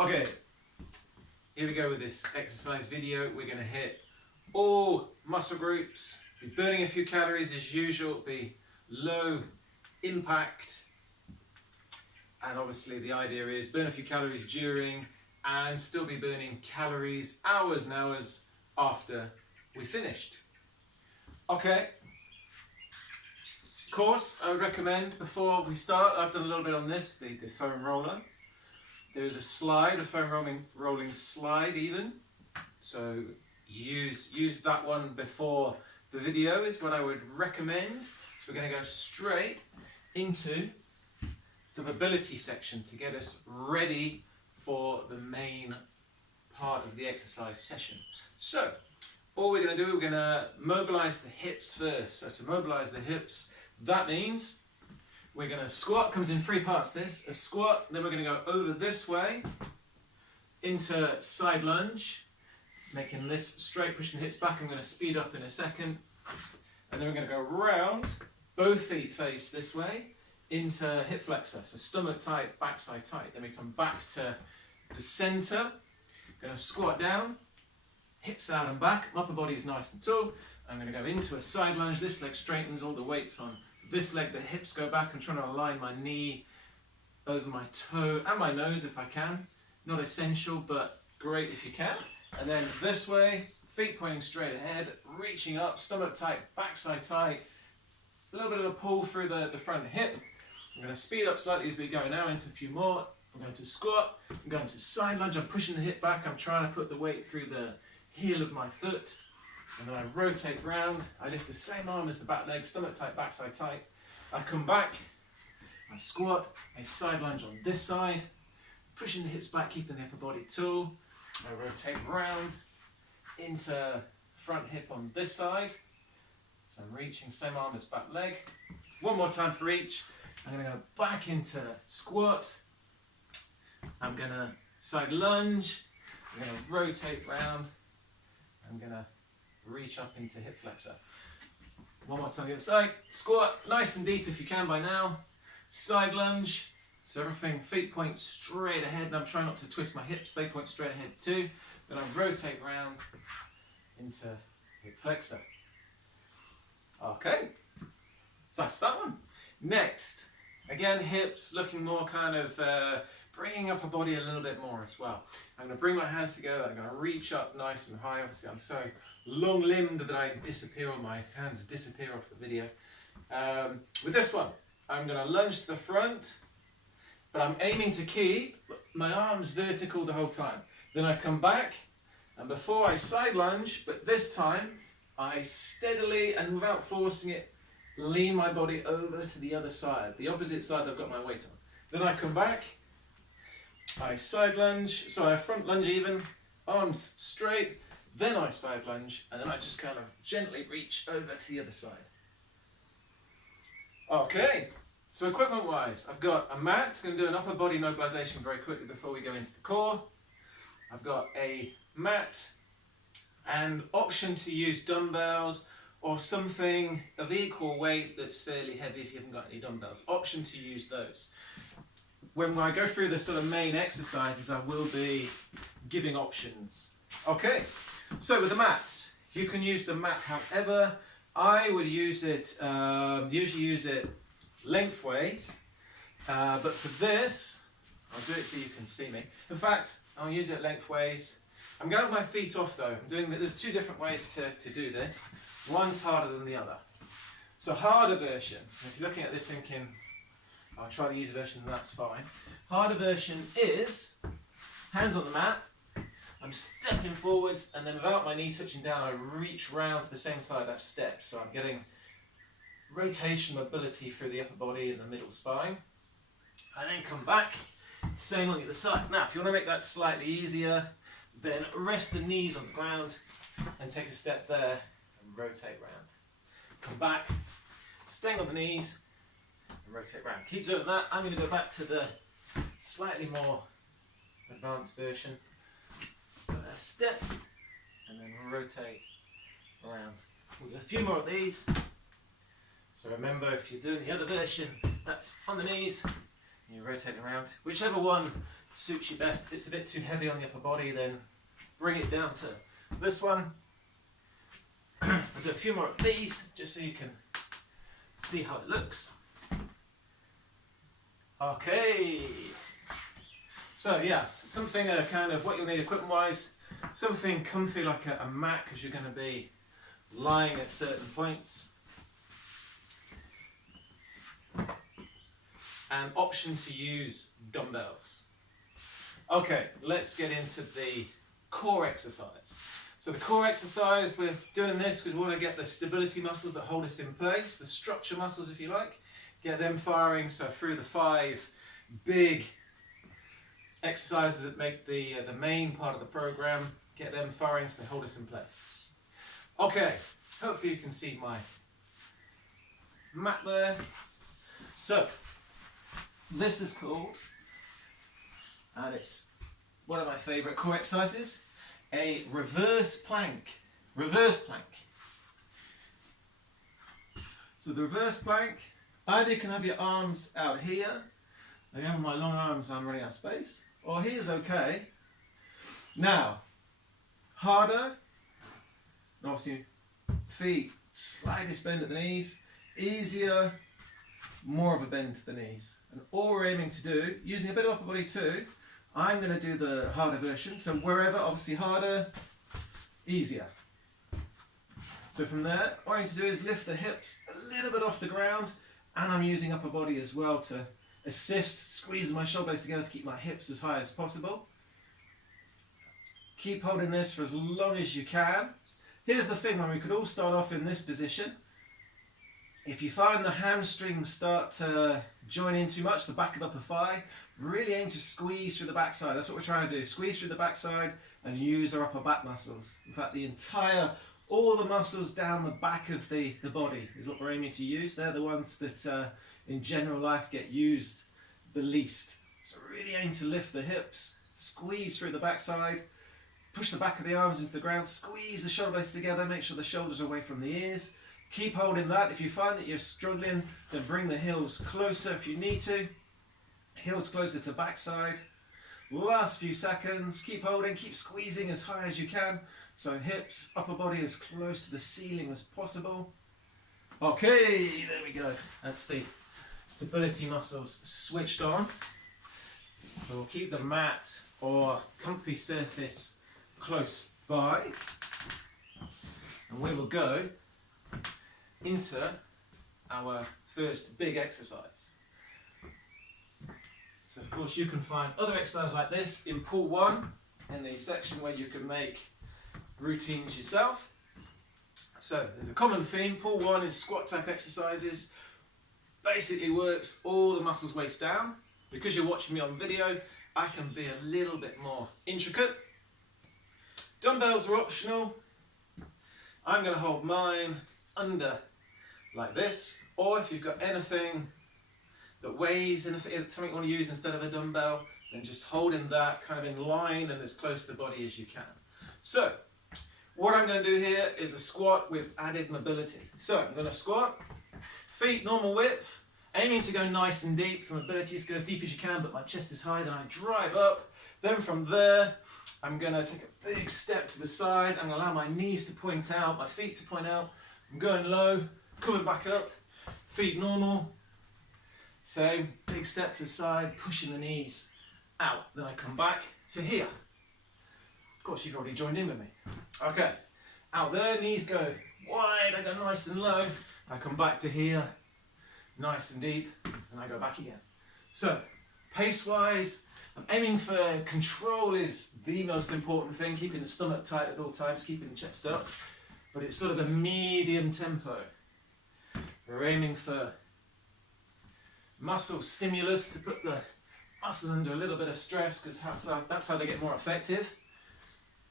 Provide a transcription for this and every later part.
Okay, here we go with this exercise video. We're going to hit all muscle groups, be burning a few calories as usual, be low impact, and obviously the idea is burn a few calories during and still be burning calories hours and hours after we finished. Okay, of course I would recommend before we start, I've done a little bit on this, the foam roller. There's a slide, a foam rolling slide even, so use that one before the video is what I would recommend. So we're going to go straight into the mobility section to get us ready for the main part of the exercise session. So all we're going to do, we're going to mobilize the hips first. So to mobilize the hips, that means we're going to squat, comes in three parts this, a squat, then we're going to go over this way into side lunge, making this straight, pushing the hips back. I'm going to speed up in a second, and then we're going to go round, both feet face this way, into hip flexor, so stomach tight, backside tight. Then we come back to the center, going to squat down, hips out and back, upper body is nice and tall. I'm going to go into a side lunge, this leg straightens, all the weight's on this leg, the hips go back. I'm trying to align my knee over my toe and my nose if I can. Not essential, but great if you can. And then this way, feet pointing straight ahead, reaching up, stomach tight, backside tight. A little bit of a pull through the front hip. I'm going to speed up slightly as we go now into a few more. I'm going to squat, I'm going to side lunge, I'm pushing the hip back, I'm trying to put the weight through the heel of my foot. And then I rotate round, I lift the same arm as the back leg, stomach tight, backside tight. I come back, I squat, I side lunge on this side, pushing the hips back, keeping the upper body tall. I rotate round into front hip on this side. So I'm reaching, same arm as back leg. One more time for each. I'm going to go back into squat. I'm going to side lunge. I'm going to rotate round. I'm going to reach up into hip flexor. One more time the other side. Squat, nice and deep if you can by now. Side lunge. So everything, feet point straight ahead. And I'm trying not to twist my hips. They point straight ahead too. Then I rotate round into hip flexor. Okay, that's that one. Next, again, hips looking more kind of bringing up a body a little bit more as well. I'm going to bring my hands together. I'm going to reach up nice and high. Obviously, I'm so long-limbed that I disappear, or my hands disappear off the video. With this one, I'm going to lunge to the front, but I'm aiming to keep my arms vertical the whole time. Then I come back, and before I side lunge, but this time, I steadily and without forcing it, lean my body over to the other side, the opposite side I've got my weight on. Then I come back, I side lunge, so I front lunge even, arms straight, then I side lunge, and then I just kind of gently reach over to the other side. Okay, so equipment wise, I've got a mat, going to do an upper body mobilization very quickly before we go into the core. I've got a mat, and option to use dumbbells or something of equal weight that's fairly heavy if you haven't got any dumbbells. Option to use those. When I go through the sort of main exercises, I will be giving options. Okay, so with the mat, you can use the mat however. I would use it, usually use it lengthways, but for this, I'll do it so you can see me. In fact, I'll use it lengthways. I'm going with my feet off though. There's two different ways to do this. One's harder than the other. So harder version, if you're looking at this thinking, I'll try the easy version and that's fine. Harder version is hands on the mat, I'm stepping forwards and then without my knee touching down, I reach round to the same side I've stepped. So I'm getting rotation, mobility through the upper body and the middle spine. I then come back, same on the other side. Now, if you want to make that slightly easier, then rest the knees on the ground and take a step there and rotate round. Come back, staying on the knees and rotate round. Keep doing that. I'm going to go back to the slightly more advanced version. So a step and then rotate around. We'll do a few more of these. So remember, if you're doing the other version, that's on the knees, and you rotate around. Whichever one suits you best. If it's a bit too heavy on the upper body, then bring it down to this one. I'll do a few more of these just so you can see how it looks. Okay. So yeah, something kind of what you'll need equipment wise, something comfy like a mat because you're going to be lying at certain points. An option to use dumbbells. Okay, let's get into the core exercise. So the core exercise, we're doing this because we want to get the stability muscles that hold us in place, the structure muscles if you like, get them firing. So through the 5 big exercises that make the main part of the program, get them firing so they hold us in place. Okay, hopefully you can see my mat there. So this is called, and it's one of my favourite core exercises, a reverse plank. Reverse plank. So the reverse plank, either you can have your arms out here, again with my long arms I'm running out of space, or here's okay. Now, harder, obviously feet slightly bend at the knees, easier, more of a bend to the knees. And all we're aiming to do, using a bit of upper body too, I'm going to do the harder version. So wherever, obviously harder, easier. So from there, all I need to do is lift the hips a little bit off the ground, and I'm using upper body as well to assist, squeezing my shoulder blades together to keep my hips as high as possible. Keep holding this for as long as you can. Here's the thing, when we could all start off in this position. If you find the hamstrings start to join in too much, the back of the upper thigh, really aim to squeeze through the backside. That's what we're trying to do. Squeeze through the backside and use our upper back muscles. In fact, all the muscles down the back of the body is what we're aiming to use. They're the ones that in general life get used the least. So really aim to lift the hips, squeeze through the backside, push the back of the arms into the ground, squeeze the shoulder blades together, make sure the shoulders are away from the ears. Keep holding that. If you find that you're struggling, then bring the heels closer if you need to. Heels closer to backside. Last few seconds. Keep holding, keep squeezing as high as you can. So hips, upper body as close to the ceiling as possible. Okay, there we go. That's the stability muscles switched on. So we'll keep the mat or comfy surface close by. And we will go into our first big exercise. So of course you can find other exercises like this in pool 1, in the section where you can make routines yourself. So there's a common theme. Pool 1 is squat type exercises. Basically works all the muscles waist down. Because you're watching me on video, I can be a little bit more intricate. Dumbbells are optional. I'm going to hold mine under like this, or if you've got anything that weighs, something you want to use instead of a dumbbell, then just holding that kind of in line and as close to the body as you can. So what I'm going to do here is a squat with added mobility. So I'm going to squat, feet normal width, aiming to go nice and deep. For mobility, just go as deep as you can, but my chest is high. Then I drive up. Then from there, I'm going to take a big step to the side. I'm going to allow my knees to point out, my feet to point out. I'm going low, coming back up, feet normal. Same, big step to the side, pushing the knees out. Then I come back to here. Of course, you've already joined in with me. Okay, out there, knees go wide, I go nice and low. I come back to here, nice and deep, and I go back again. So, pace-wise, I'm aiming for control is the most important thing, keeping the stomach tight at all times, keeping the chest up, but it's sort of a medium tempo. We're aiming for muscle stimulus to put the muscles under a little bit of stress because that's how they get more effective.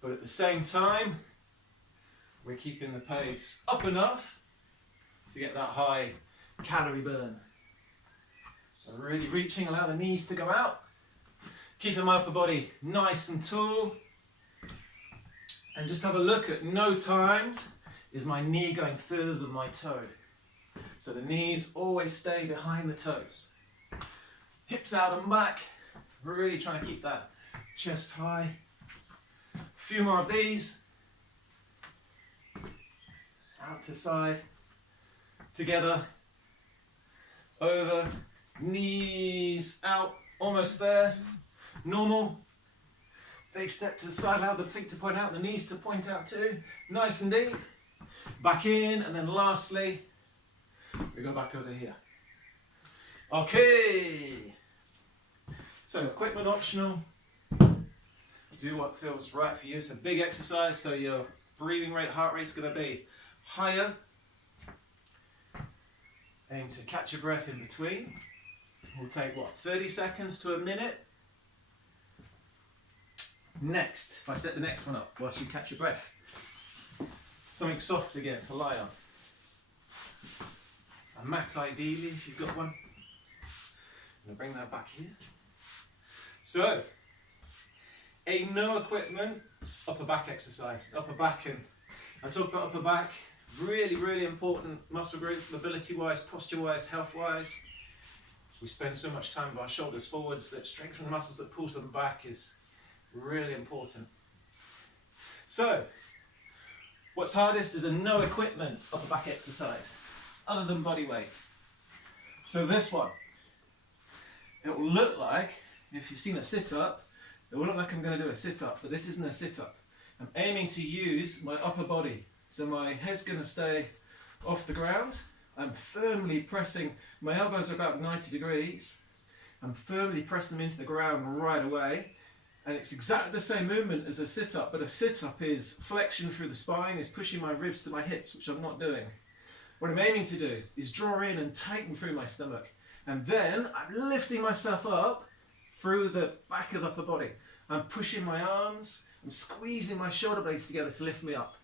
But at the same time, we're keeping the pace up enough to get that high calorie burn. So really reaching, allow the knees to go out. Keeping my upper body nice and tall. And just have a look at no times is my knee going further than my toe. So the knees always stay behind the toes. Hips out and back, Really trying to keep that chest high. A few more of these. Out to side. Together. Over. Knees out. Almost there. Normal. Big step to the side, allow the feet to point out, the knees to point out too. Nice and deep. Back in, and then lastly, we go back over here. Okay. So equipment optional. Do what feels right for you. It's a big exercise, so your breathing rate, heart rate's going to be higher. Aim to catch your breath in between. We'll take what, 30 seconds to a minute. Next, if I set the next one up whilst you catch your breath, something soft again to lie on. A mat ideally if you've got one. I'm going to bring that back here. So, a no equipment upper back exercise. Upper back, and I talk about upper back, really, really important muscle group, mobility wise, posture wise, health wise. We spend so much time with our shoulders forwards that strengthening the muscles that pulls them back is really important. So, what's hardest is a no equipment upper back exercise, other than body weight. So this one, it will look like, if you've seen a sit-up, it will look like I'm going to do a sit-up, but this isn't a sit-up. I'm aiming to use my upper body. So my head's going to stay off the ground. I'm firmly pressing, my elbows are about 90 degrees. I'm firmly pressing them into the ground right away. And it's exactly the same movement as a sit-up, but a sit-up is flexion through the spine, is pushing my ribs to my hips, which I'm not doing. What I'm aiming to do is draw in and tighten through my stomach. And then I'm lifting myself up through the back of the upper body. I'm pushing my arms, I'm squeezing my shoulder blades together to lift me up.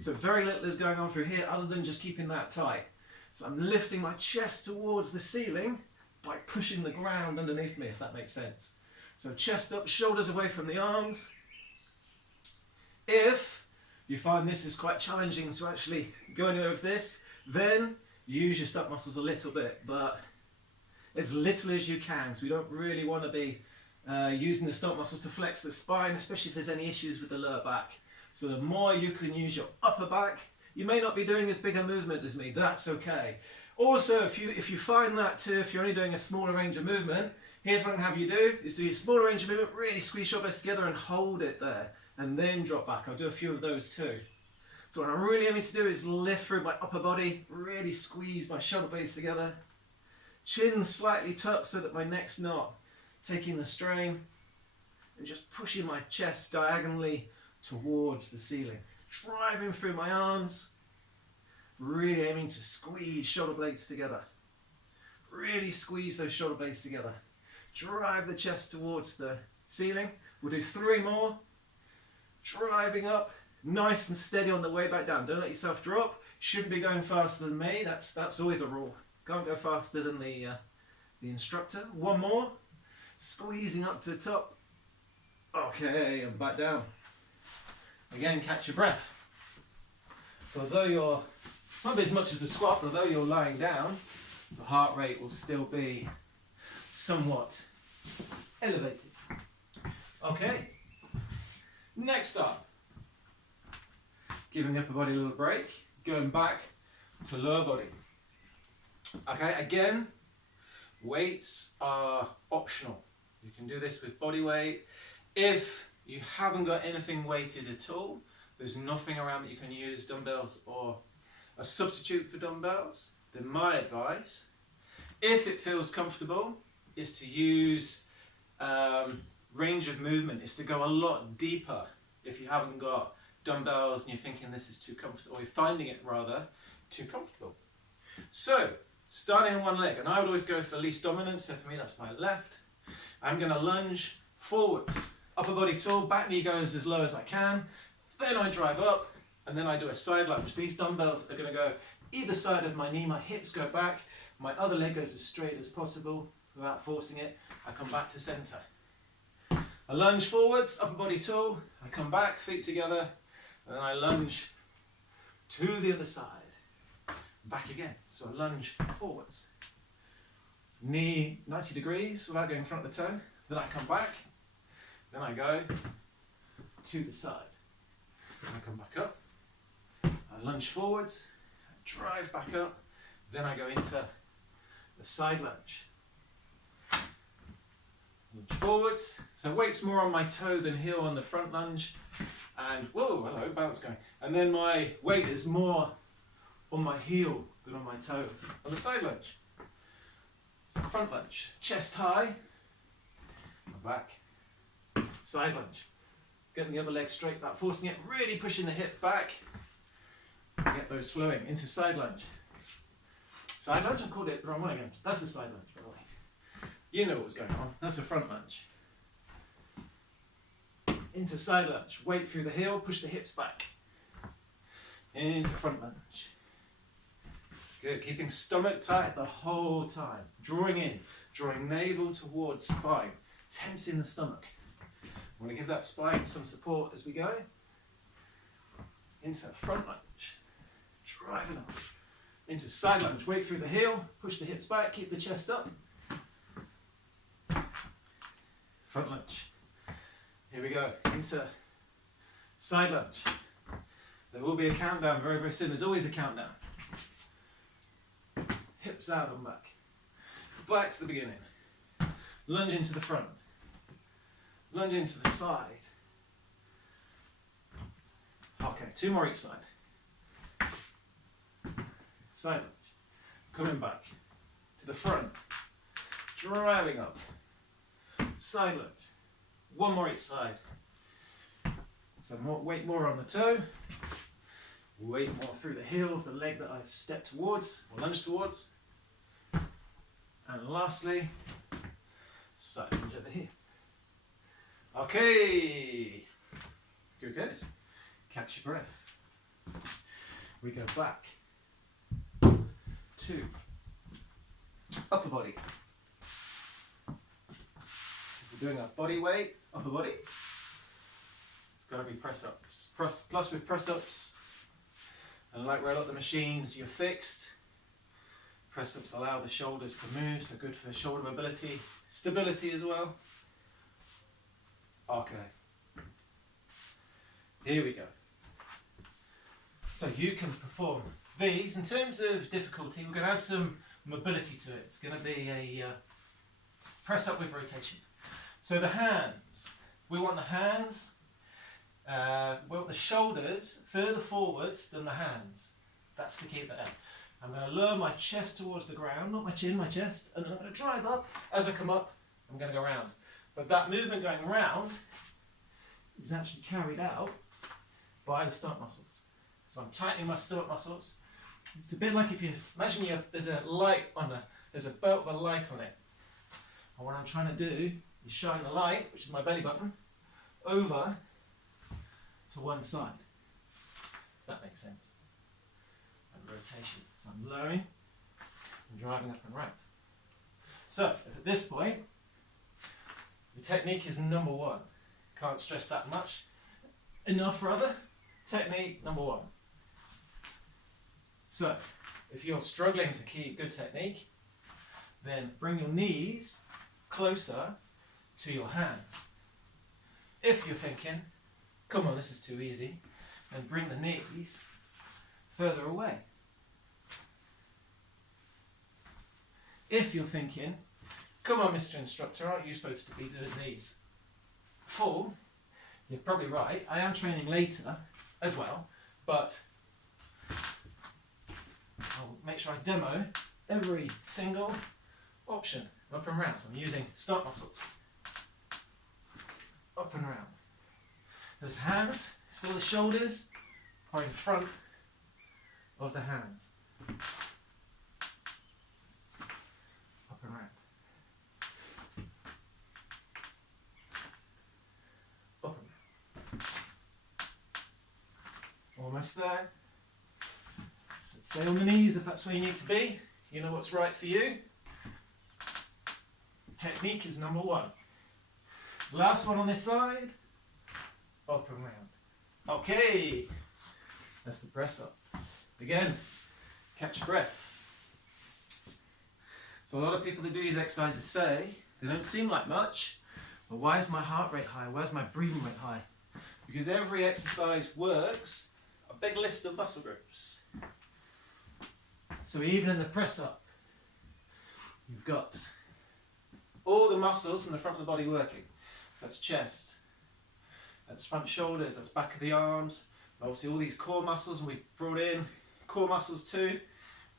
So very little is going on through here other than just keeping that tight. So I'm lifting my chest towards the ceiling by pushing the ground underneath me, if that makes sense. So chest up, shoulders away from the arms. If you find this is quite challenging to actually go anywhere with this, then use your stomach muscles a little bit, but as little as you can. So we don't really want to be using the stomach muscles to flex the spine, especially if there's any issues with the lower back. So the more you can use your upper back, you may not be doing as big a movement as me, that's okay. Also, if you find that too, if you're only doing a smaller range of movement, here's what I'm going to have you do, is do your smaller range of movement, really squeeze your shoulders together and hold it there, and then drop back. I'll do a few of those too. So what I'm really aiming to do is lift through my upper body, really squeeze my shoulder blades together, chin slightly tucked so that my neck's not taking the strain, and just pushing my chest diagonally towards the ceiling. Driving through my arms, really aiming to squeeze shoulder blades together. Really squeeze those shoulder blades together. Drive the chest towards the ceiling. We'll do 3 more. Driving up, nice and steady on the way back down. Don't let yourself drop. Shouldn't be going faster than me. That's always a rule. Can't go faster than the instructor. 1 more. Squeezing up to the top. Okay, and back down. Again, catch your breath. So although you're, not as much as the squat, but although you're lying down, the heart rate will still be somewhat elevated. Okay, next up, giving the upper body a little break, going back to lower body. Okay, again, weights are optional. You can do this with body weight. If you haven't got anything weighted at all, there's nothing around that you can use, dumbbells or a substitute for dumbbells, then my advice, if it feels comfortable, is to use range of movement, is to go a lot deeper if you haven't got dumbbells and you're thinking this is too comfortable, or you're finding it rather too comfortable. So, starting on one leg, and I would always go for least dominant, so for me that's my left. I'm going to lunge forwards, upper body tall, back knee goes as low as I can, then I drive up, and then I do a side lunge. These dumbbells are going to go either side of my knee, my hips go back, my other leg goes as straight as possible without forcing it. I come back to center. I lunge forwards, upper body tall, I come back, feet together, and then I lunge to the other side, back again. So I lunge forwards. Knee 90 degrees without going in front of the toe, Then I come back, then I go to the side. Then I come back up, I lunge forwards, drive back up, then I go into the side lunge. Lunge forwards, so weight's more on my toe than heel on the front lunge, and whoa, hello, balance going. And then my weight is more on my heel than on my toe on the side lunge. So front lunge, chest high, back, side lunge. Getting the other leg straight back, forcing it, really pushing the hip back. Get those flowing into side lunge. Side lunge, I called it the wrong way again. That's the side lunge, by the way. You know what's going on. That's the front lunge. Into side lunge. Weight through the heel, push the hips back. Into front lunge. Good, keeping stomach tight the whole time. Drawing in, drawing navel towards spine. Tensing the stomach. I want to give that spine some support as we go. Into front lunge. Driving up. Into side lunge. Weight through the heel. Push the hips back. Keep the chest up. Front lunge. Here we go. Into side lunge. There will be a countdown very, very soon. There's always a countdown. Hips out and back. Back to the beginning. Lunge into the front. Lunge into the side. Okay, 2 more each side. Side lunge. Coming back to the front. Driving up. Side lunge. 1 more each side. So weight more on the toe. Weight more through the heel of the leg that I've stepped towards or lunged towards. And lastly, side lunge over here. Okay. Good, good. Catch your breath. We go back to upper body. If we're doing a body weight, upper body, it's got to be press ups. Plus with press ups, and like we're at the machines, you're fixed. Press ups allow the shoulders to move, so good for shoulder mobility, stability as well. Okay. Here we go. So you can perform these. In terms of difficulty, we're going to add some mobility to it. It's going to be a press up with rotation. So the hands, we want the hands, we want the shoulders further forwards than the hands. That's the key there. I'm going to lower my chest towards the ground, not my chin, my chest, and then I'm going to drive up. As I come up, I'm going to go round. But that movement going round is actually carried out by the stomach muscles. So I'm tightening my stomach muscles. It's a bit like if you imagine there's a light on there's a belt of a light on it. And what I'm trying to do is shine the light, which is my belly button, over to one side. If that makes sense. And rotation. So I'm lowering and driving up and round. So if at this point, the technique is number 1. Can't stress that much. Enough rather. Technique number 1. So, if you're struggling to keep good technique, then bring your knees closer to your hands. If you're thinking, come on, this is too easy, then bring the knees further away. If you're thinking, come on, Mr. Instructor, aren't you supposed to be doing these full? You're probably right. I am training later as well, but I'll make sure I demo every single option up and round. So I'm using stomach muscles. Up and round. Those hands, still the shoulders, are in front of the hands. Up and round. Up and round. Almost there. So stay on the knees if that's where you need to be. You know what's right for you. Technique is number 1. Last one on this side. Up and round. Okay. That's the press up. Again, catch your breath. So a lot of people that do these exercises say they don't seem like much, But why is my heart rate high? Where's my breathing rate high? Because every exercise works a big list of muscle groups. So even in the press up, you've got all the muscles in the front of the body working. So that's chest, that's front shoulders, that's back of the arms, and obviously all these core muscles, and we brought in core muscles too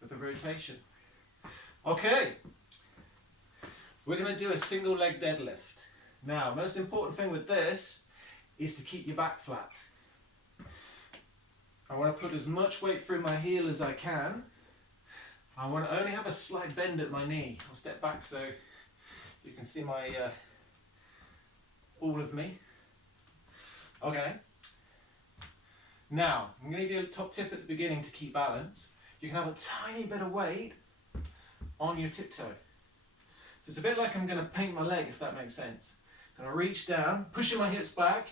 with the rotation. Okay, we're going to do a single leg deadlift. Now, most important thing with this is to keep your back flat. I want to put as much weight through my heel as I can. I want to only have a slight bend at my knee. I'll step back so you can see my all of me. Okay. Now, I'm going to give you a top tip at the beginning to keep balance. You can have a tiny bit of weight on your tiptoe. So it's a bit like I'm going to paint my leg, if that makes sense. I'm going to reach down, pushing my hips back.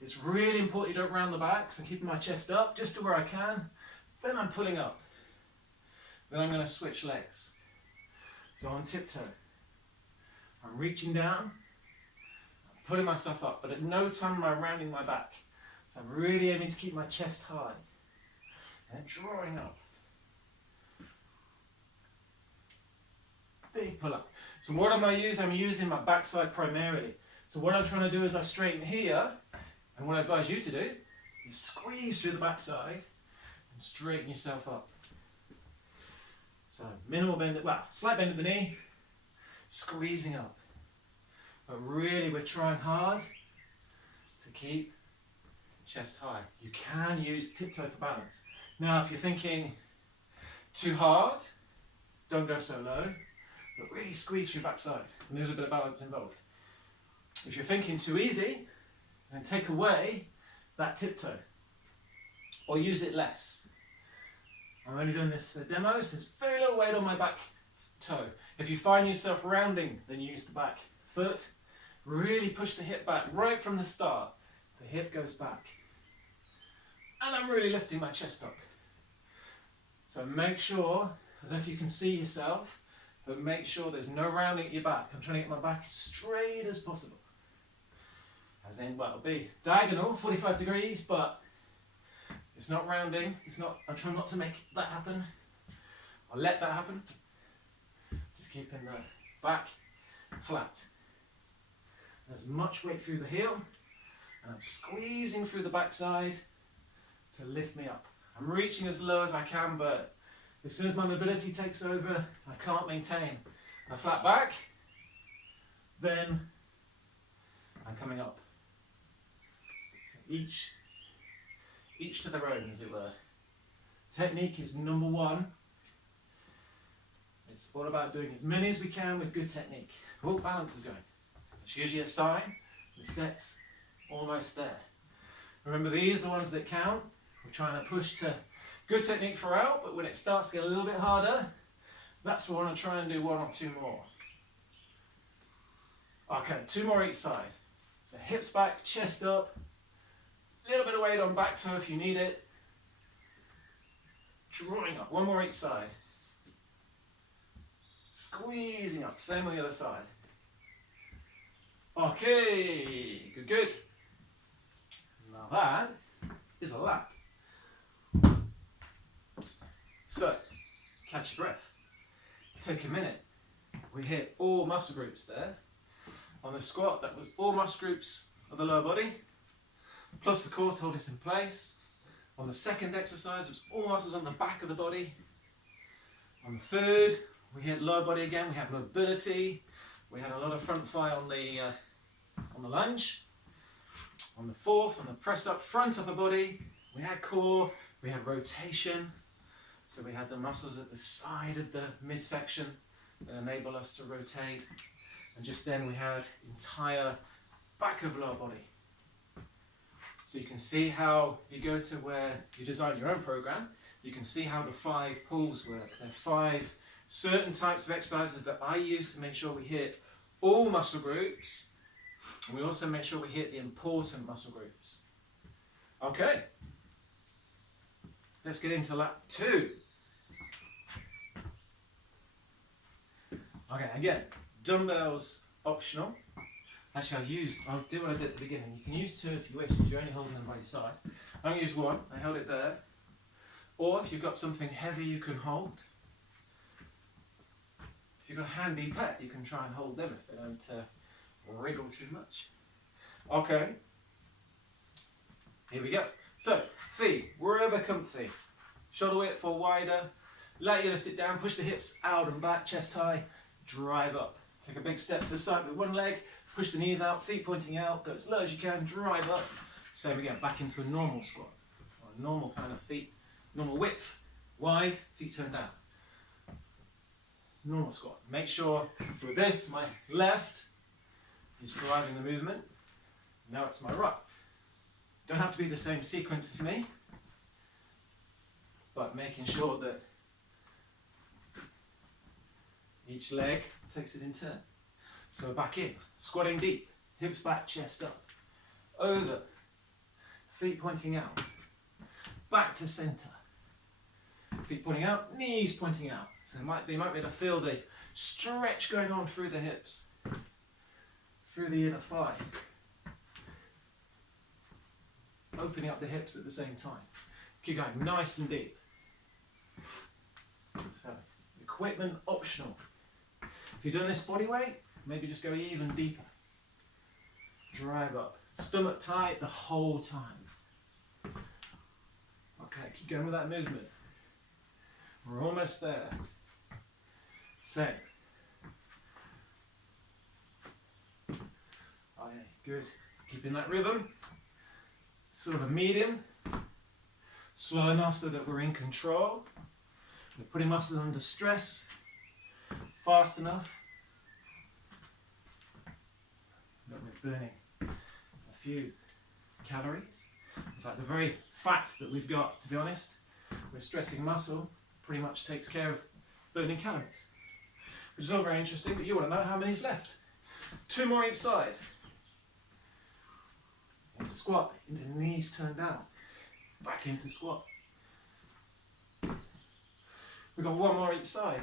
It's really important you don't round the back, so I'm keeping my chest up just to where I can. Then I'm pulling up. Then I'm going to switch legs. So on tiptoe. I'm reaching down, I'm pulling myself up, but at no time am I rounding my back. So I'm really aiming to keep my chest high. And drawing up. Big pull up. So what am I using? I'm using my backside primarily. So what I'm trying to do is I straighten here, and what I advise you to do is squeeze through the backside and straighten yourself up. So minimal bend, well, slight bend at the knee, squeezing up. But really we're trying hard to keep chest high. You can use tiptoe for balance. Now if you're thinking too hard, don't go so low, but really squeeze through your backside, and there's a bit of balance involved. If you're thinking too easy, then take away that tiptoe, or use it less. I'm only doing this for demos. There's very little weight on my back toe. If you find yourself rounding, then use the back foot. Really push the hip back right from the start. The hip goes back. And I'm really lifting my chest up. So make sure, I don't know if you can see yourself, but make sure there's no rounding at your back. I'm trying to get my back as straight as possible. As in, well, it'll be diagonal, 45 degrees, but it's not rounding. It's not. I'm trying not to make that happen. I'll let that happen. Just keeping the back flat. There's much weight through the heel, and I'm squeezing through the backside to lift me up. I'm reaching as low as I can, but as soon as my mobility takes over, I can't maintain a flat back. Then I'm coming up. So each to their own, as it were. Technique is number one. It's all about doing as many as we can with good technique. Oh, balance is going. It's usually a sign. The set's almost there. Remember, these are the ones that count. We're trying to push to good technique throughout, but when it starts to get a little bit harder, that's where I want to try and do one or two more. Okay, two more each side. So hips back, chest up, a little bit of weight on back toe if you need it. Drawing up, one more each side. Squeezing up, same on the other side. Okay, good, good. Now that is a lap. So, catch your breath. Take a minute. We hit all muscle groups there. On the squat, that was all muscle groups of the lower body, plus the core to hold us in place. On the second exercise, it was all muscles on the back of the body. On the third, we hit lower body again. We had mobility. We had a lot of front thigh on the lunge. On the fourth, on the press up, front upper body, we had core. We had rotation. So we had the muscles at the side of the midsection that enable us to rotate. And just then we had entire back of lower body. So you can see how, if you go to where you design your own program, you can see how the 5 pulls work. There are 5 certain types of exercises that I use to make sure we hit all muscle groups, and we also make sure we hit the important muscle groups. Okay, let's get into lap 2. Okay, again, dumbbells optional. Actually, I'll do what I did at the beginning. You can use two if you wish, because you're only holding them by your side. I'm going to use one. I held it there. Or if you've got something heavy you can hold, if you've got a handy pet, you can try and hold them if they don't wriggle too much. Okay. Here we go. So, feet, wherever comfy. Shoulder width or wider. Allow you to sit down, push the hips out and back, chest high, drive up. Take a big step to the side with one leg, push the knees out, feet pointing out, go as low as you can, drive up. Same again, back into a normal squat. Or a normal kind of feet, normal width, wide, feet turned down. Normal squat. Make sure, so with this, my left is driving the movement. Now it's my right. Don't have to be the same sequence as me, but making sure that each leg takes it in turn. So back in, squatting deep, hips back, chest up, over, feet pointing out, back to center, feet pointing out, knees pointing out. So you might be able to feel the stretch going on through the hips, through the inner thigh, opening up the hips at the same time. Keep going nice and deep. So, equipment optional. If you're doing this body weight, maybe just go even deeper. Drive up. Stomach tight the whole time. Okay, keep going with that movement. We're almost there. Same. Okay, good. Keeping that rhythm. Sort of a medium. Slow enough so that we're in control. We're putting muscles under stress. Fast enough that we're burning a few calories. In fact, the very fact that we've got, to be honest, we're stressing muscle pretty much takes care of burning calories. Which is all very interesting, but you want to know how many's left. 2 more each side. Into squat, into the knees turned down. Back into squat. We've got 1 more each side.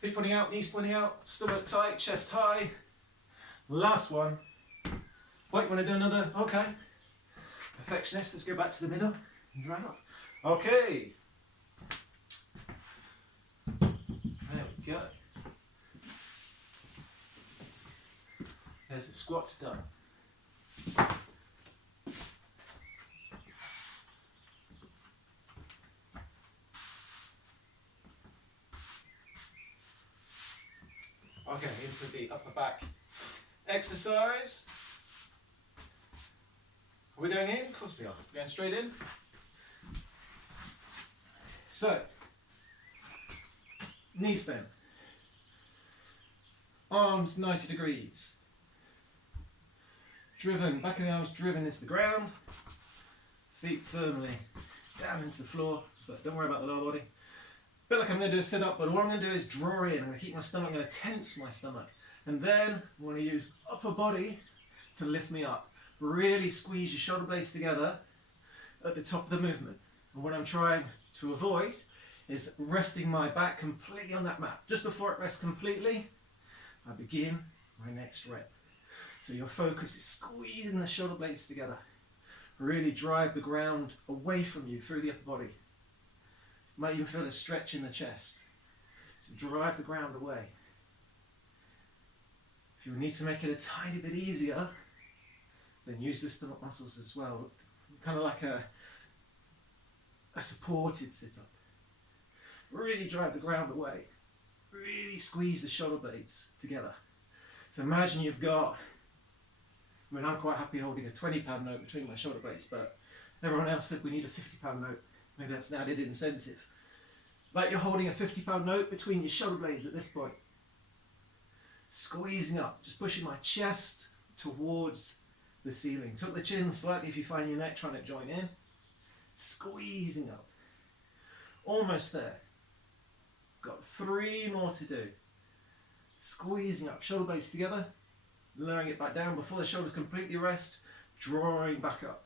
Feet pointing out, knees pointing out, stomach tight, chest high. Last one. What, you want to do another? Okay. Perfectionist, let's go back to the middle and drive up. Okay. There we go. There's the squats done. Okay, into the upper back exercise. Are we going in? Of course we are. We're going straight in. So, knees bent. Arms 90 degrees. Driven, back of the arms driven into the ground. Feet firmly down into the floor, but don't worry about the lower body. Feel like I'm going to do a sit up, but what I'm going to do is draw in. I'm going to keep my stomach, I'm going to tense my stomach. And then I'm going to use upper body to lift me up. Really squeeze your shoulder blades together at the top of the movement. And what I'm trying to avoid is resting my back completely on that mat. Just before it rests completely, I begin my next rep. So your focus is squeezing the shoulder blades together. Really drive the ground away from you through the upper body. You might even feel a stretch in the chest. So drive the ground away. If you need to make it a tiny bit easier, then use the stomach muscles as well. Kind of like a supported sit-up. Really drive the ground away. Really squeeze the shoulder blades together. So imagine you've got, I mean, I'm quite happy holding a £20 note between my shoulder blades, but everyone else said we need a £50 note. Maybe that's an added incentive. Like you're holding a £50 note between your shoulder blades at this point. Squeezing up, just pushing my chest towards the ceiling. Tuck the chin slightly if you find your neck trying to join in. Squeezing up. Almost there. Got 3 more to do. Squeezing up, shoulder blades together, lowering it back down before the shoulders completely rest, drawing back up.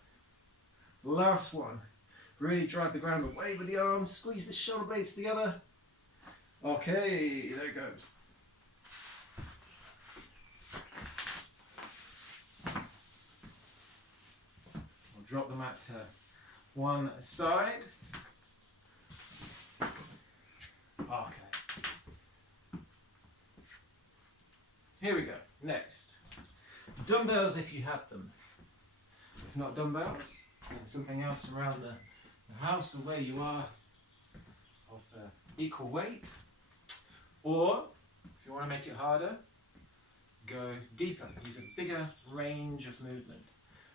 Last one. Really drive the ground away with the arms, squeeze the shoulder blades together. Okay, there it goes. drop the mat to one side. Okay. Here we go. Next. Dumbbells if you have them. If not dumbbells, then something else around the house or where you are of equal weight. Or, if you want to make it harder, go deeper. Use a bigger range of movement.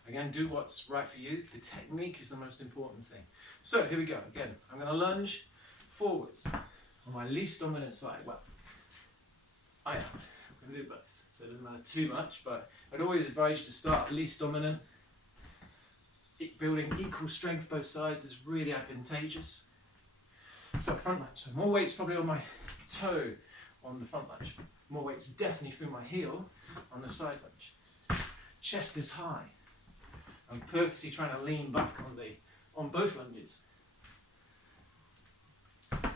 Again, do what's right for you. The technique is the most important thing. So, here we go. Again, I'm going to lunge forwards on my least dominant side. Well, I am. I'm going to do both. So it doesn't matter too much, but I'd always advise you to start least dominant. Building equal strength both sides is really advantageous. So front lunge. So more weight's probably on my toe on the front lunge. More weight's definitely through my heel on the side lunge. Chest is high. I'm purposely trying to lean back on both lunges.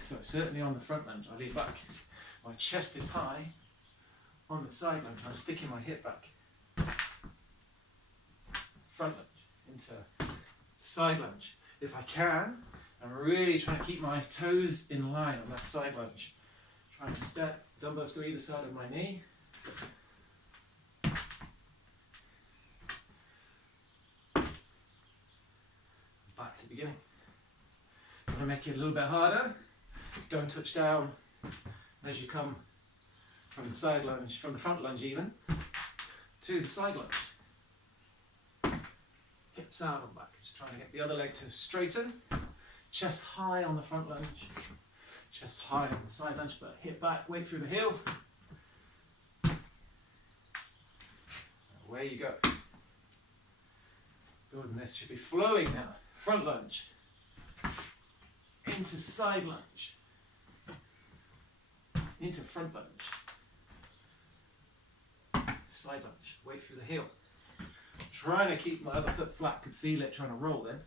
So certainly on the front lunge, I lean back. My chest is high. On the side lunge, I'm sticking my hip back. Front lunge into side lunge. If I can, I'm really trying to keep my toes in line on that side lunge. Trying to step, dumbbells go either side of my knee. Back to the beginning. I'm going to make it a little bit harder. Don't touch down as you come from the side lunge, from the front lunge even, to the side lunge. Hips out and back. Just trying to get the other leg to straighten. Chest high on the front lunge. Chest high on the side lunge, but hip back, weight through the heel. Away you go. Building this should be flowing now. Front lunge. Into side lunge. Into front lunge. Side lunge, weight through the heel. Trying to keep my other foot flat, could feel it trying to roll then.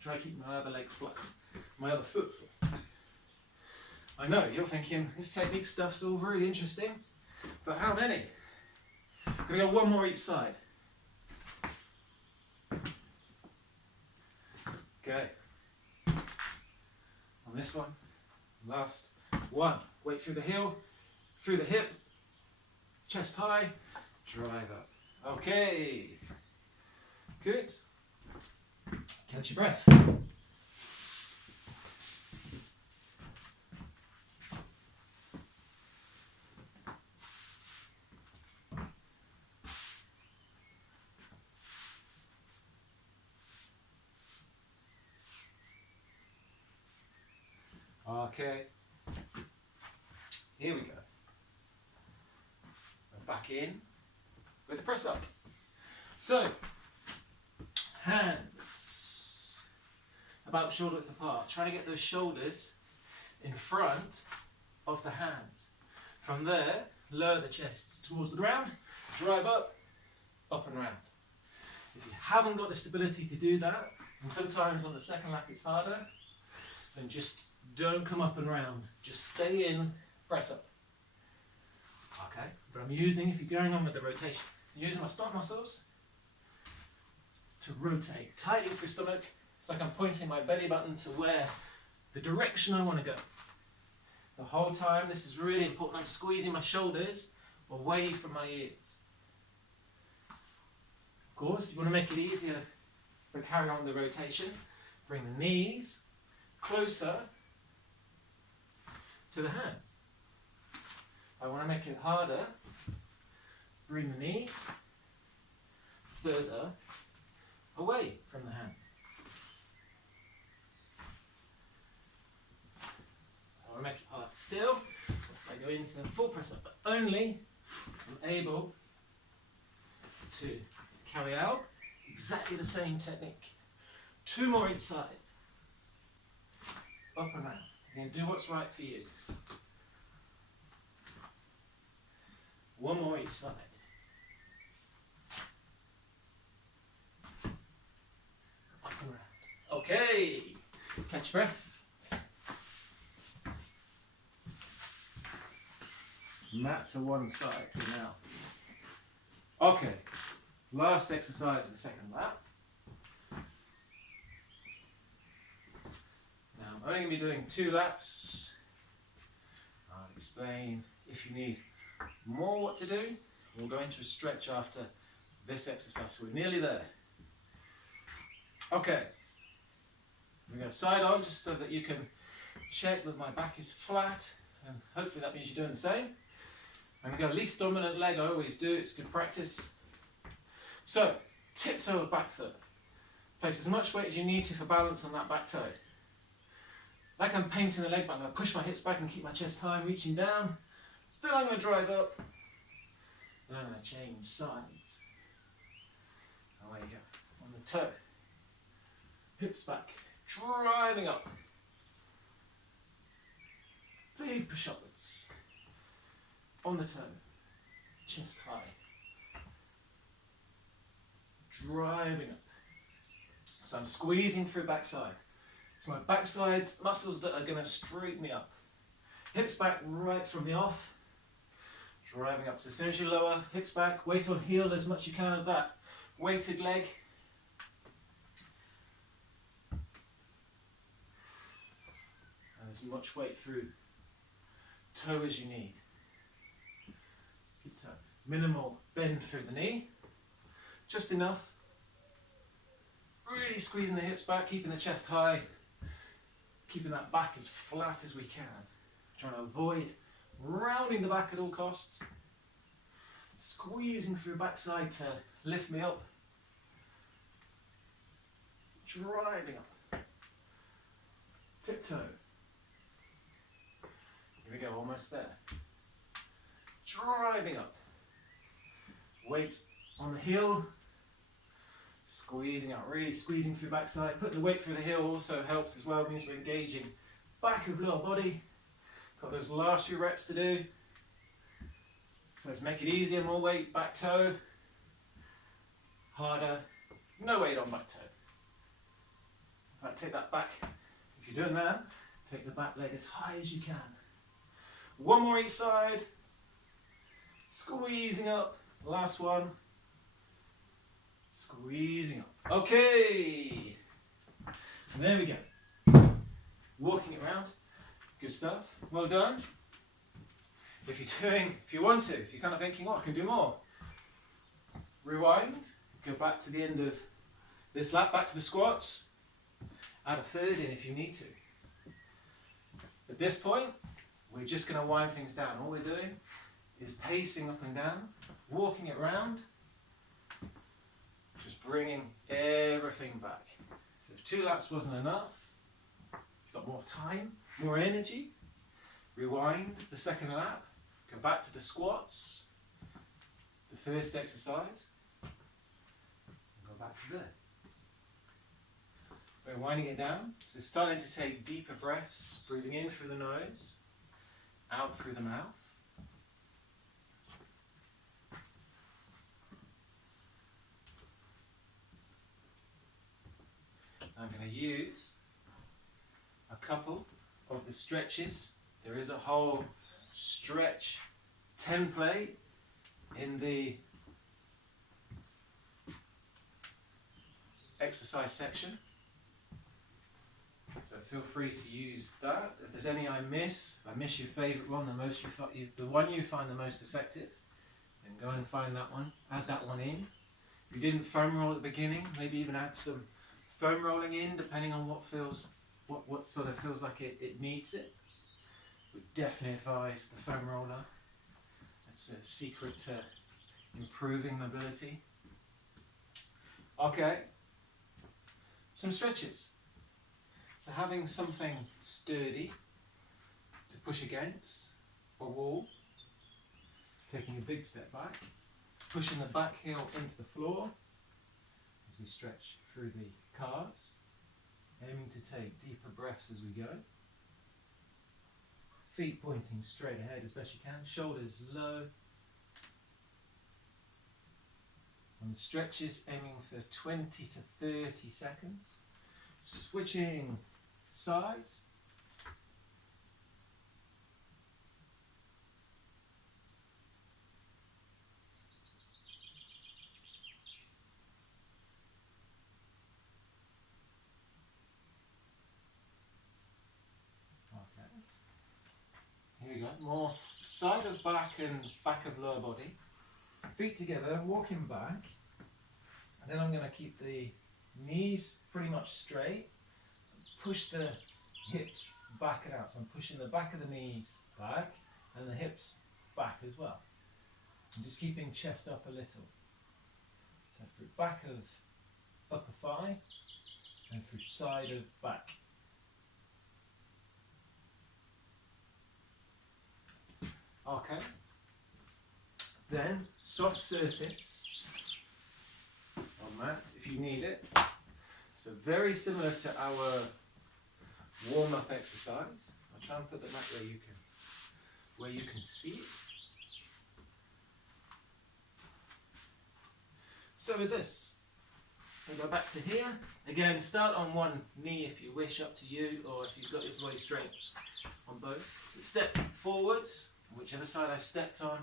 Try to keep my other leg flat, my other foot flat. I know, you're thinking, this technique stuff's all very interesting, but how many? I'm going to go one more each side. Okay. On this one, last one. Weight through the heel, through the hip, chest high, drive up. Okay. Good. Catch your breath. Okay. Here we go. We're back in with the press up. So, hands about shoulder width apart. Try to get those shoulders in front of the hands. From there, lower the chest towards the ground, drive up and round. If you haven't got the stability to do that, and sometimes on the second lap it's harder, then just don't come up and round. Just stay in, press up. Okay, but I'm using, if you're going on with the rotation, I'm using my stomach muscles to rotate. Tightly through stomach. It's like I'm pointing my belly button to where the direction I want to go. The whole time, this is really important. I'm squeezing my shoulders away from my ears. Of course, you want to make it easier to carry on the rotation. Bring the knees closer to the hands. I want to make it harder. Bring the knees further away from the hands. I want to make it hard still. So I go into full press up, but only I'm able to carry out exactly the same technique. Two more each side. Up and round. Again, do what's right for you. One more each side. Up and round. Okay. Catch your breath. Mat to one side for now. Okay. Last exercise of the second lap. Now I'm only going to be doing 2 laps. I'll explain if you need more what to do. We'll go into a stretch after this exercise, so we're nearly there. Okay, we go side on just so that you can check that my back is flat, and hopefully that means you're doing the same. I'm going to go least dominant leg, I always do, it's good practice. So, tiptoe of back foot. Place as much weight as you need to for balance on that back toe. Like I'm painting the leg back, I'm going to push my hips back and keep my chest high, reaching down. Then I'm going to drive up. Then I'm going to change sides. Away you go. On the toe. Hips back. Driving up. Big push upwards. On the toe. Chest high. Driving up. So I'm squeezing through backside. It's my backside muscles that are going to straighten me up. Hips back right from the off. Driving up. So as soon as you lower, hips back, weight on heel as much as you can of that weighted leg. And as much weight through toe as you need. Keep toe. Minimal bend through the knee. Just enough. Really squeezing the hips back, keeping the chest high. Keeping that back as flat as we can. Trying to avoid rounding the back at all costs. Squeezing through backside to lift me up. Driving up. Tiptoe. Here we go, almost there. Driving up. Weight on the heel. Squeezing out, really squeezing through backside. Putting the weight through the heel also helps as well, means we're engaging back of lower body. Got those last few reps to do. So to make it easier, more weight, back toe. Harder, no weight on back toe. In fact, take that back, if you're doing that, take the back leg as high as you can. One more each side. Squeezing up, last one. Squeezing up. Okay. And there we go. Walking it around. Good stuff. Well done. If you want to, if you're kind of thinking, oh, I can do more. Rewind. Go back to the end of this lap, back to the squats. Add a third in if you need to. At this point, we're just going to wind things down. All we're doing is pacing up and down, walking it round. Just bringing everything back. So if 2 laps wasn't enough, you've got more time, more energy, rewind the second lap, go back to the squats, the first exercise, and go back to there. We're winding it down, so starting to take deeper breaths, breathing in through the nose, out through the mouth. I'm going to use a couple of the stretches. There is a whole stretch template in the exercise section. So feel free to use that. If there's any I miss your favourite one, the one you find the most effective, then go and find that one. Add that one in. If you didn't foam roll at the beginning, maybe even add some foam rolling in, depending on what sort of feels like it needs it. We definitely advise the foam roller. That's a secret to improving mobility. Okay, some stretches. So having something sturdy to push against a wall, taking a big step back, pushing the back heel into the floor as we stretch through the calves, aiming to take deeper breaths as we go. Feet pointing straight ahead as best you can, shoulders low. On the stretches, aiming for 20 to 30 seconds. Switching sides. more side of back and back of lower body. Feet together, walking back. Then I'm going to keep the knees pretty much straight. Push the hips back and out. So I'm pushing the back of the knees back and the hips back as well. I'm just keeping chest up a little. So through back of upper thigh and through side of back. Okay. Then soft surface on that if you need it. So very similar to our warm-up exercise. I'll try and put the mat where you can see it. So with this, we'll go back to here. Again, start on one knee if you wish, up to you, or if you've got your body straight on both. So step forwards, whichever side I stepped on,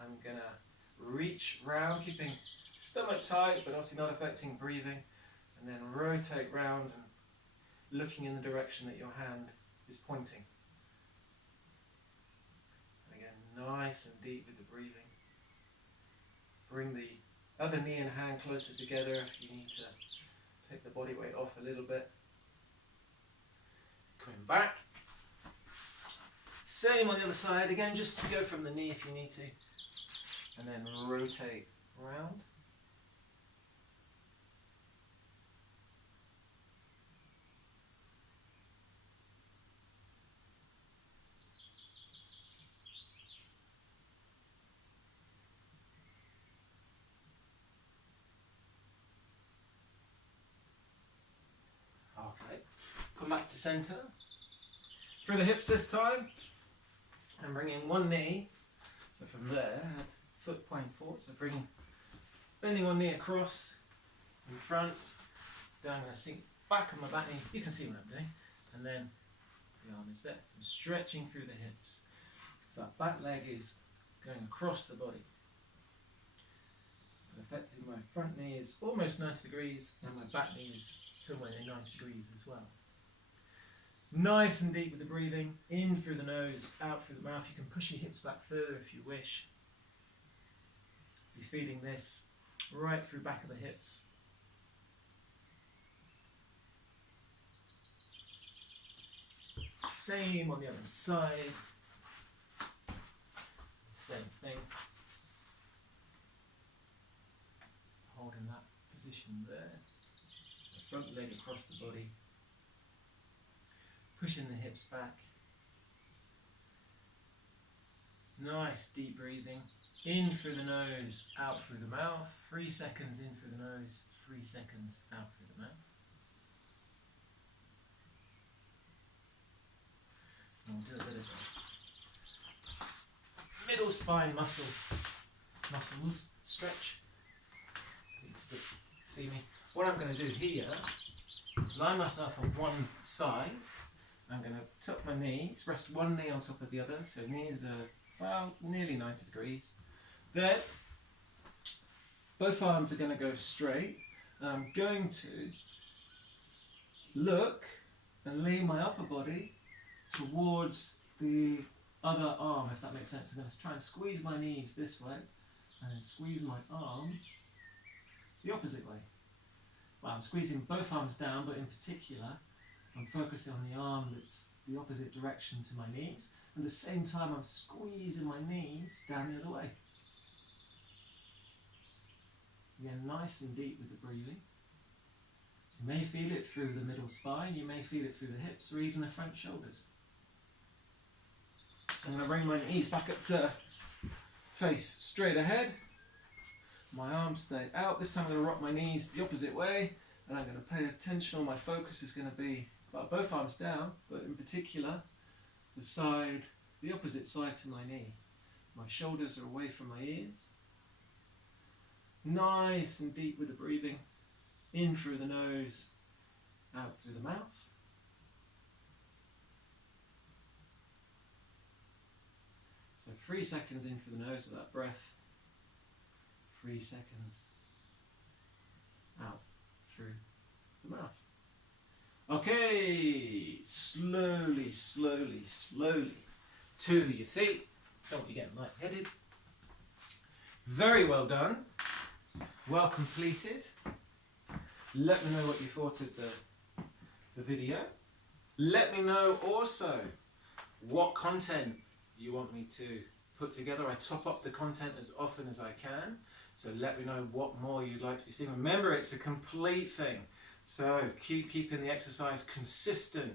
I'm gonna reach round, keeping stomach tight, but obviously not affecting breathing, and then rotate round and looking in the direction that your hand is pointing. And again, nice and deep with the breathing. Bring the other knee and hand closer together if you need to take the body weight off a little bit. Coming back. Same on the other side, again just to go from the knee if you need to. And then rotate round. Okay, come back to centre. Through the hips this time. And bringing one knee, so from there, head, foot pointing forward, so bending one knee across, in front, then I'm going to sink back on my back knee, you can see what I'm doing, and then the arm is there, so I'm stretching through the hips, so that back leg is going across the body. And effectively my front knee is almost 90 degrees, and my back knee is somewhere near 90 degrees as well. Nice and deep with the breathing, in through the nose, out through the mouth. You can push your hips back further if you wish. Be feeling this right through back of the hips. Same on the other side. Same thing. Holding that position there. So front leg across the body. Pushing the hips back. Nice deep breathing. In through the nose, out through the mouth. 3 seconds in through the nose, 3 seconds out through the mouth. And we'll do a bit of middle spine muscles stretch. You can still see me. What I'm going to do here is lie myself on one side. I'm going to tuck my knees, rest one knee on top of the other, so knees are, well, nearly 90 degrees. Then, both arms are going to go straight, and I'm going to look and lean my upper body towards the other arm, if that makes sense. I'm going to try and squeeze my knees this way, and then squeeze my arm the opposite way. Well, I'm squeezing both arms down, but in particular, I'm focusing on the arm that's the opposite direction to my knees. At the same time, I'm squeezing my knees down the other way. Again, nice and deep with the breathing. So you may feel it through the middle spine, you may feel it through the hips, or even the front shoulders. I'm going to bring my knees back up to face straight ahead. My arms stay out. This time I'm going to rock my knees the opposite way, and I'm going to pay attention, or my focus is going to be both arms down, but in particular the opposite side to my knee. My shoulders are away from my ears. Nice and deep with the breathing, in through the nose, out through the mouth. So 3 seconds in through the nose with that breath, 3 seconds out through the mouth. Okay, slowly to your feet. Don't want you getting lightheaded. Very well done. Well completed. Let me know what you thought of the video. Let me know also what content you want me to put together. I top up the content as often as I can. So let me know what more you'd like to be seeing. Remember, it's a complete thing. So keep keeping the exercise consistent.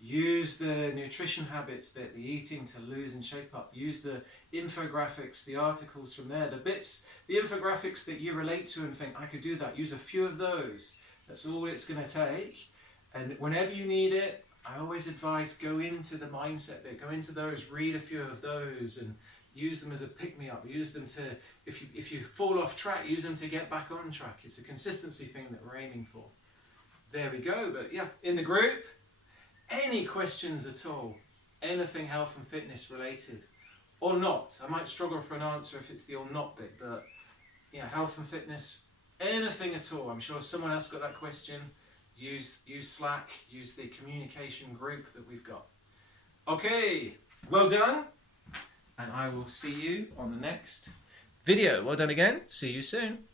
Use the nutrition habits bit, the eating to lose and shape up. Use the infographics, the articles from there, the bits, the infographics that you relate to and think, I could do that. Use a few of those. That's all it's going to take. And whenever you need it, I always advise go into the mindset bit, go into those, read a few of those and use them as a pick-me-up. Use them to, if you fall off track, use them to get back on track. It's a consistency thing that we're aiming for. There we go. But yeah, in the group, any questions at all, anything health and fitness related or not. I might struggle for an answer if it's the or not bit, but yeah, health and fitness, anything at all. I'm sure someone else got that question. Use Slack, use the communication group that we've got. Okay, well done. And I will see you on the next video. Well done again. See you soon.